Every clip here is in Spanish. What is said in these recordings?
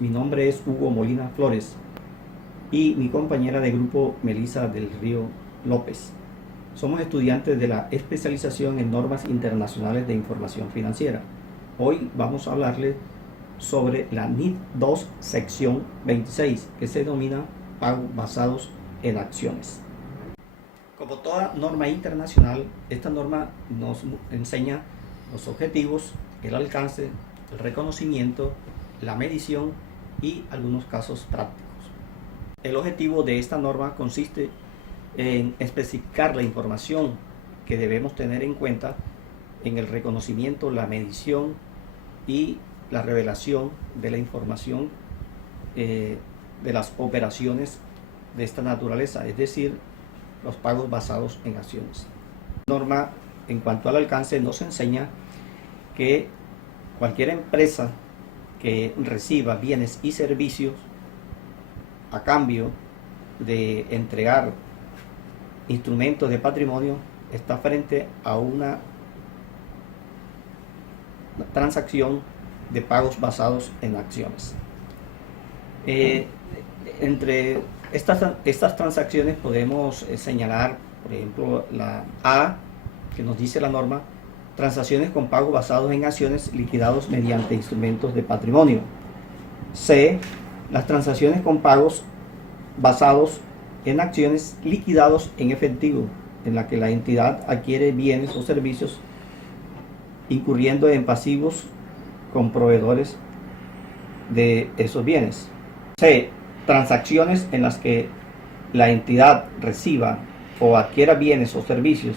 Mi nombre es Hugo Molina Flores y mi compañera de grupo Melissa del Río López. Somos estudiantes de la especialización en normas internacionales de información financiera. Hoy vamos a hablarles sobre la NIF 2 sección 26, que se denomina pagos basados en acciones. Como toda norma internacional, esta norma nos enseña los objetivos, el alcance, el reconocimiento, la medición y algunos casos prácticos. El objetivo de esta norma consiste en especificar la información que debemos tener en cuenta en el reconocimiento, la medición y la revelación de la información de las operaciones de esta naturaleza, es decir, los pagos basados en acciones. La norma, en cuanto al alcance, nos enseña que cualquier empresa que reciba bienes y servicios a cambio de entregar instrumentos de patrimonio está frente a una transacción de pagos basados en acciones. Entre estas transacciones podemos señalar, por ejemplo, la A, que nos dice la norma: transacciones con pagos basados en acciones liquidados mediante instrumentos de patrimonio. C, las transacciones con pagos basados en acciones liquidados en efectivo, en la que la entidad adquiere bienes o servicios incurriendo en pasivos con proveedores de esos bienes. C, transacciones en las que la entidad reciba o adquiera bienes o servicios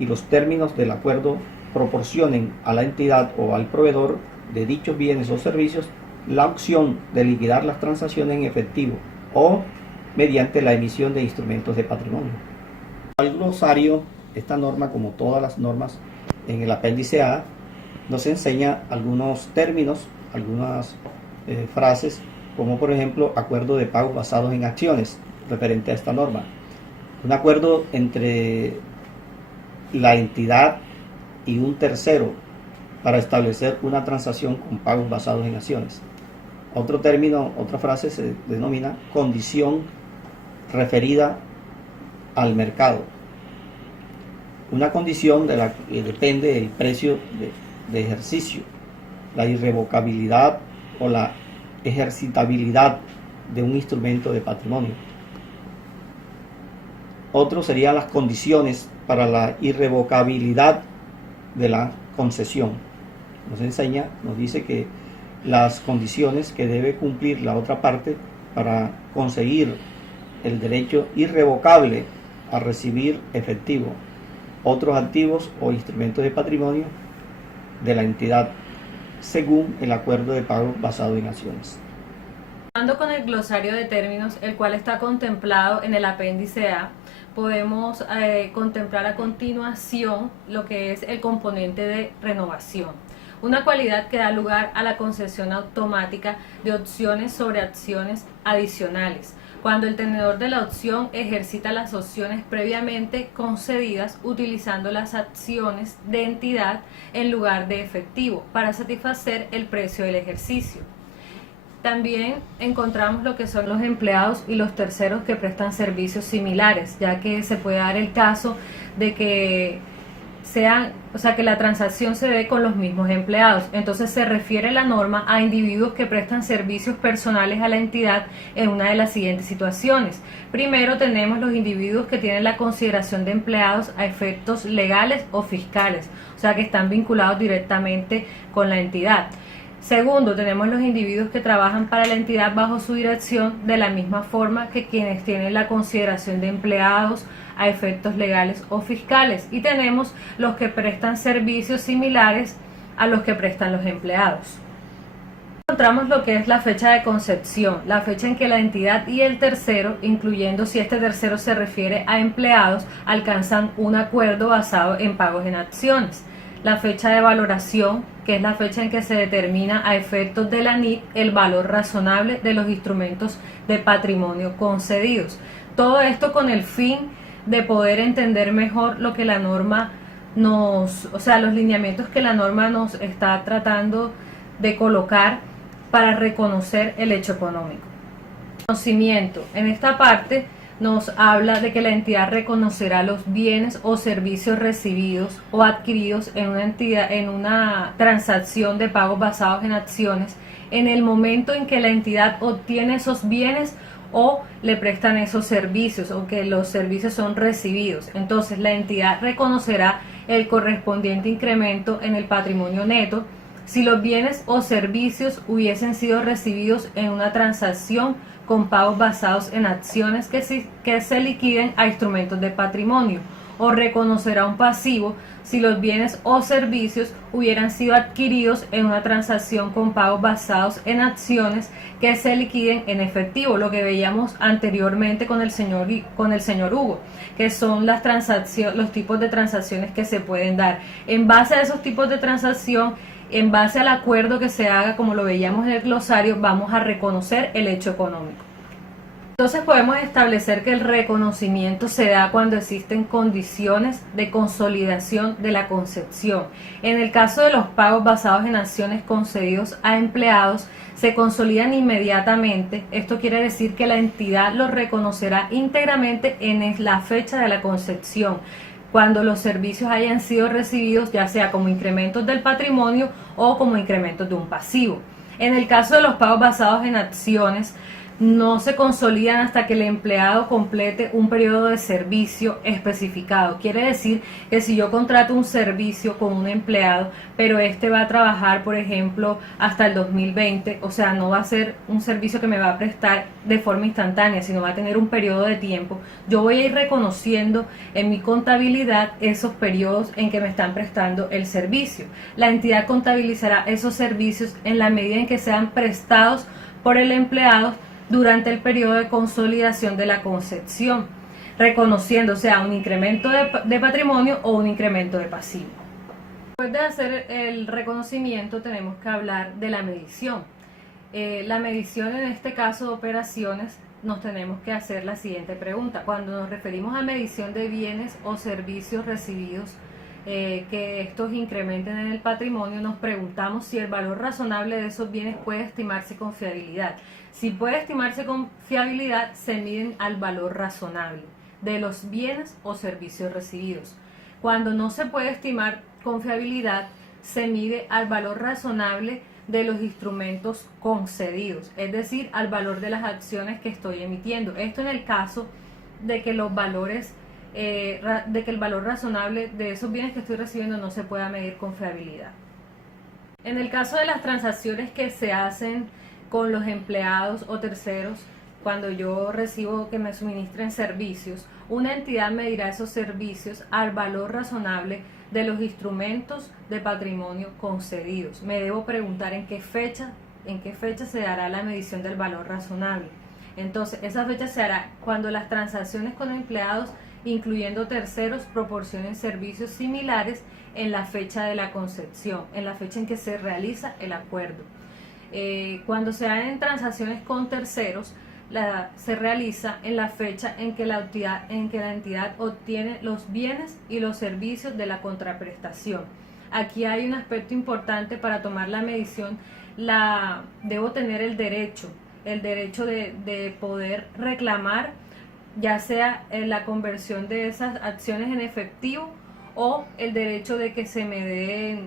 y los términos del acuerdo proporcionen a la entidad o al proveedor de dichos bienes o servicios la opción de liquidar las transacciones en efectivo o mediante la emisión de instrumentos de patrimonio. Al glosario, esta norma, como todas las normas en el apéndice A, nos enseña algunos términos, algunas frases, como por ejemplo acuerdo de pagos basados en acciones, referente a esta norma. Un acuerdo entre la entidad y un tercero para establecer una transacción con pagos basados en acciones. Otro término, otra frase se denomina condición referida al mercado. Una condición de la que depende el precio de ejercicio, la irrevocabilidad o la ejercitabilidad de un instrumento de patrimonio. Otro serían las condiciones para la irrevocabilidad de la concesión. Nos dice que las condiciones que debe cumplir la otra parte para conseguir el derecho irrevocable a recibir efectivo, otros activos o instrumentos de patrimonio de la entidad, según el acuerdo de pago basado en acciones. Continuando con el glosario de términos, el cual está contemplado en el apéndice A, podemos contemplar a continuación lo que es el componente de renovación, una cualidad que da lugar a la concesión automática de opciones sobre acciones adicionales, cuando el tenedor de la opción ejercita las opciones previamente concedidas utilizando las acciones de entidad en lugar de efectivo para satisfacer el precio del ejercicio. También encontramos lo que son los empleados y los terceros que prestan servicios similares, ya que se puede dar el caso de que que la transacción se dé con los mismos empleados. Entonces se refiere la norma a individuos que prestan servicios personales a la entidad en una de las siguientes situaciones. Primero tenemos los individuos que tienen la consideración de empleados a efectos legales o fiscales, o sea que están vinculados directamente con la entidad. Segundo, tenemos los individuos que trabajan para la entidad bajo su dirección de la misma forma que quienes tienen la consideración de empleados a efectos legales o fiscales. Y tenemos los que prestan servicios similares a los que prestan los empleados. Encontramos lo que es la fecha de concepción, la fecha en que la entidad y el tercero, incluyendo si este tercero se refiere a empleados, alcanzan un acuerdo basado en pagos en acciones. La fecha de valoración, que es la fecha en que se determina a efectos de la NIF el valor razonable de los instrumentos de patrimonio concedidos. Todo esto con el fin de poder entender mejor lo que la norma los lineamientos que la norma nos está tratando de colocar para reconocer el hecho económico. Conocimiento. En esta parte nos habla de que la entidad reconocerá los bienes o servicios recibidos o adquiridos en una entidad, en una transacción de pagos basados en acciones, en el momento en que la entidad obtiene esos bienes o le prestan esos servicios, o que los servicios son recibidos. Entonces la entidad reconocerá el correspondiente incremento en el patrimonio neto si los bienes o servicios hubiesen sido recibidos en una transacción con pagos basados en acciones que se liquiden a instrumentos de patrimonio, o reconocerá un pasivo si los bienes o servicios hubieran sido adquiridos en una transacción con pagos basados en acciones que se liquiden en efectivo, lo que veíamos anteriormente con el señor Hugo, que son las transacciones, los tipos de transacciones que se pueden dar. En base a esos tipos de transacción, en base al acuerdo que se haga, como lo veíamos en el glosario, vamos a reconocer el hecho económico. Entonces podemos establecer que el reconocimiento se da cuando existen condiciones de consolidación de la concepción. En el caso de los pagos basados en acciones concedidos a empleados, se consolidan inmediatamente. Esto quiere decir que la entidad los reconocerá íntegramente en la fecha de la concepción, cuando los servicios hayan sido recibidos, ya sea como incrementos del patrimonio o como incrementos de un pasivo. En el caso de los pagos basados en acciones, no se consolidan hasta que el empleado complete un periodo de servicio especificado. Quiere decir que si yo contrato un servicio con un empleado, pero este va a trabajar, por ejemplo, hasta el 2020, o sea, no va a ser un servicio que me va a prestar de forma instantánea, sino va a tener un periodo de tiempo, yo voy a ir reconociendo en mi contabilidad esos periodos en que me están prestando el servicio. La entidad contabilizará esos servicios en la medida en que sean prestados por el empleado durante el periodo de consolidación de la concepción, reconociendo sea un incremento de patrimonio o un incremento de pasivo. Después de hacer el reconocimiento, tenemos que hablar de la medición. La medición, en este caso de operaciones, nos tenemos que hacer la siguiente pregunta. Cuando nos referimos a medición de bienes o servicios recibidos, que estos incrementen en el patrimonio, nos preguntamos si el valor razonable de esos bienes puede estimarse con fiabilidad. Si puede estimarse con fiabilidad, se miden al valor razonable de los bienes o servicios recibidos. Cuando no se puede estimar con fiabilidad, se mide al valor razonable de los instrumentos concedidos, es decir, al valor de las acciones que estoy emitiendo. Esto en el caso de que los valores de que el valor razonable de esos bienes que estoy recibiendo no se pueda medir con fiabilidad. En el caso de las transacciones que se hacen con los empleados o terceros, cuando yo recibo que me suministren servicios, una entidad medirá esos servicios al valor razonable de los instrumentos de patrimonio concedidos. Me debo preguntar en qué fecha se dará la medición del valor razonable. Entonces, esa fecha se hará cuando las transacciones con empleados, incluyendo terceros, proporcionen servicios similares en la fecha de la concepción, en la fecha en que se realiza el acuerdo. Cuando se hagan transacciones con terceros, se realiza en la fecha en que la entidad obtiene los bienes y los servicios de la contraprestación. Aquí hay un aspecto importante para tomar la medición. Debo tener el derecho de poder reclamar, ya sea en la conversión de esas acciones en efectivo, o el derecho de que se me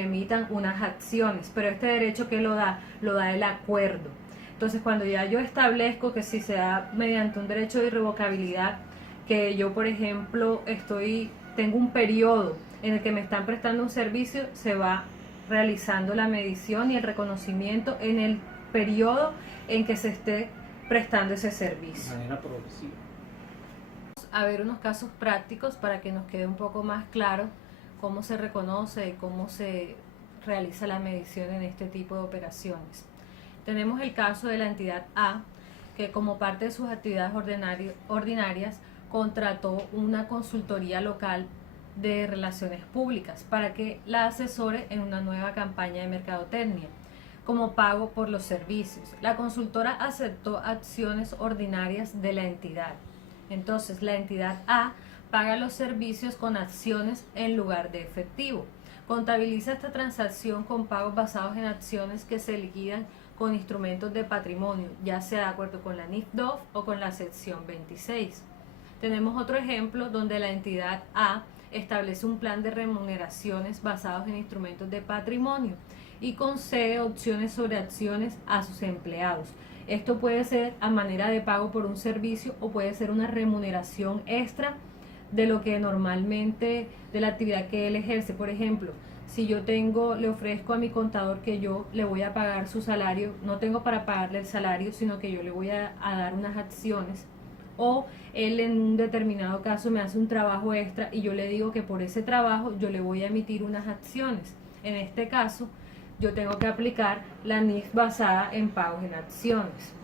emitan unas acciones. Pero este derecho, ¿qué lo da? Lo da el acuerdo. Entonces, cuando ya yo establezco que si se da mediante un derecho de irrevocabilidad, que yo, por ejemplo, tengo un periodo en el que me están prestando un servicio, se va realizando la medición y el reconocimiento en el periodo en que se esté prestando ese servicio. De manera progresiva. A ver unos casos prácticos para que nos quede un poco más claro cómo se reconoce y cómo se realiza la medición en este tipo de operaciones. Tenemos el caso de la entidad A, que como parte de sus actividades ordinarias contrató una consultoría local de relaciones públicas para que la asesore en una nueva campaña de mercadotecnia como pago por los servicios. La consultora aceptó acciones ordinarias de la entidad. Entonces, la entidad A paga los servicios con acciones en lugar de efectivo. Contabiliza esta transacción con pagos basados en acciones que se liquidan con instrumentos de patrimonio, ya sea de acuerdo con la NIF-DOF o con la sección 26. Tenemos otro ejemplo donde la entidad A establece un plan de remuneraciones basados en instrumentos de patrimonio y concede opciones sobre acciones a sus empleados. Esto puede ser a manera de pago por un servicio o puede ser una remuneración extra de lo que normalmente, de la actividad que él ejerce. Por ejemplo, si yo le ofrezco a mi contador que yo le voy a pagar su salario, no tengo para pagarle el salario, sino que yo le voy a dar unas acciones, o él en un determinado caso me hace un trabajo extra y yo le digo que por ese trabajo yo le voy a emitir unas acciones. En este caso, yo tengo que aplicar la NIF basada en pagos en acciones.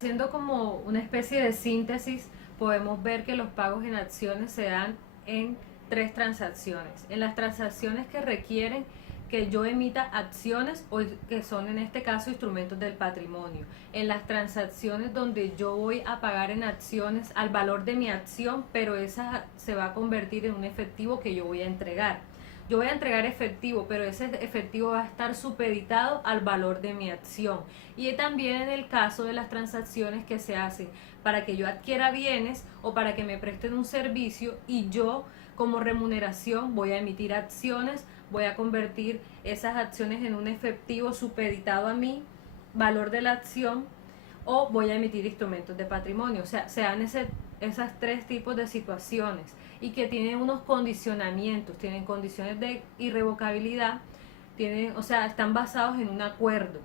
Haciendo como una especie de síntesis, podemos ver que los pagos en acciones se dan en 3 transacciones. En las transacciones que requieren que yo emita acciones o que son en este caso instrumentos del patrimonio. En las transacciones donde yo voy a pagar en acciones al valor de mi acción, pero esa se va a convertir en un efectivo que yo voy a entregar. Yo voy a entregar efectivo, pero ese efectivo va a estar supeditado al valor de mi acción. Y también en el caso de las transacciones que se hacen para que yo adquiera bienes o para que me presten un servicio y yo como remuneración voy a emitir acciones, voy a convertir esas acciones en un efectivo supeditado a mi valor de la acción o voy a emitir instrumentos de patrimonio. O sea, se dan esas 3 tipos de situaciones y que tienen unos condicionamientos, tienen condiciones de irrevocabilidad, o sea, están basados en un acuerdo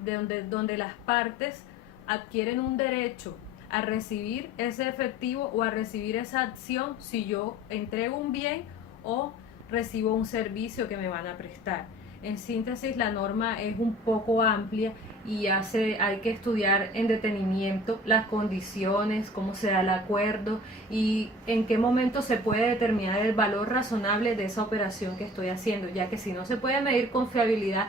donde las partes adquieren un derecho a recibir ese efectivo o a recibir esa acción si yo entrego un bien o recibo un servicio que me van a prestar. En síntesis, la norma es un poco amplia y hay que estudiar en detenimiento las condiciones, cómo se da el acuerdo y en qué momento se puede determinar el valor razonable de esa operación que estoy haciendo, ya que si no se puede medir con fiabilidad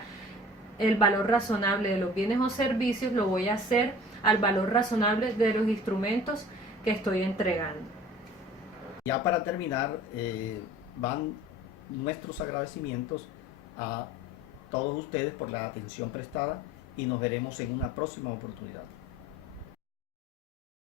el valor razonable de los bienes o servicios, lo voy a hacer al valor razonable de los instrumentos que estoy entregando. Ya para terminar, van nuestros agradecimientos a todos ustedes por la atención prestada y nos veremos en una próxima oportunidad.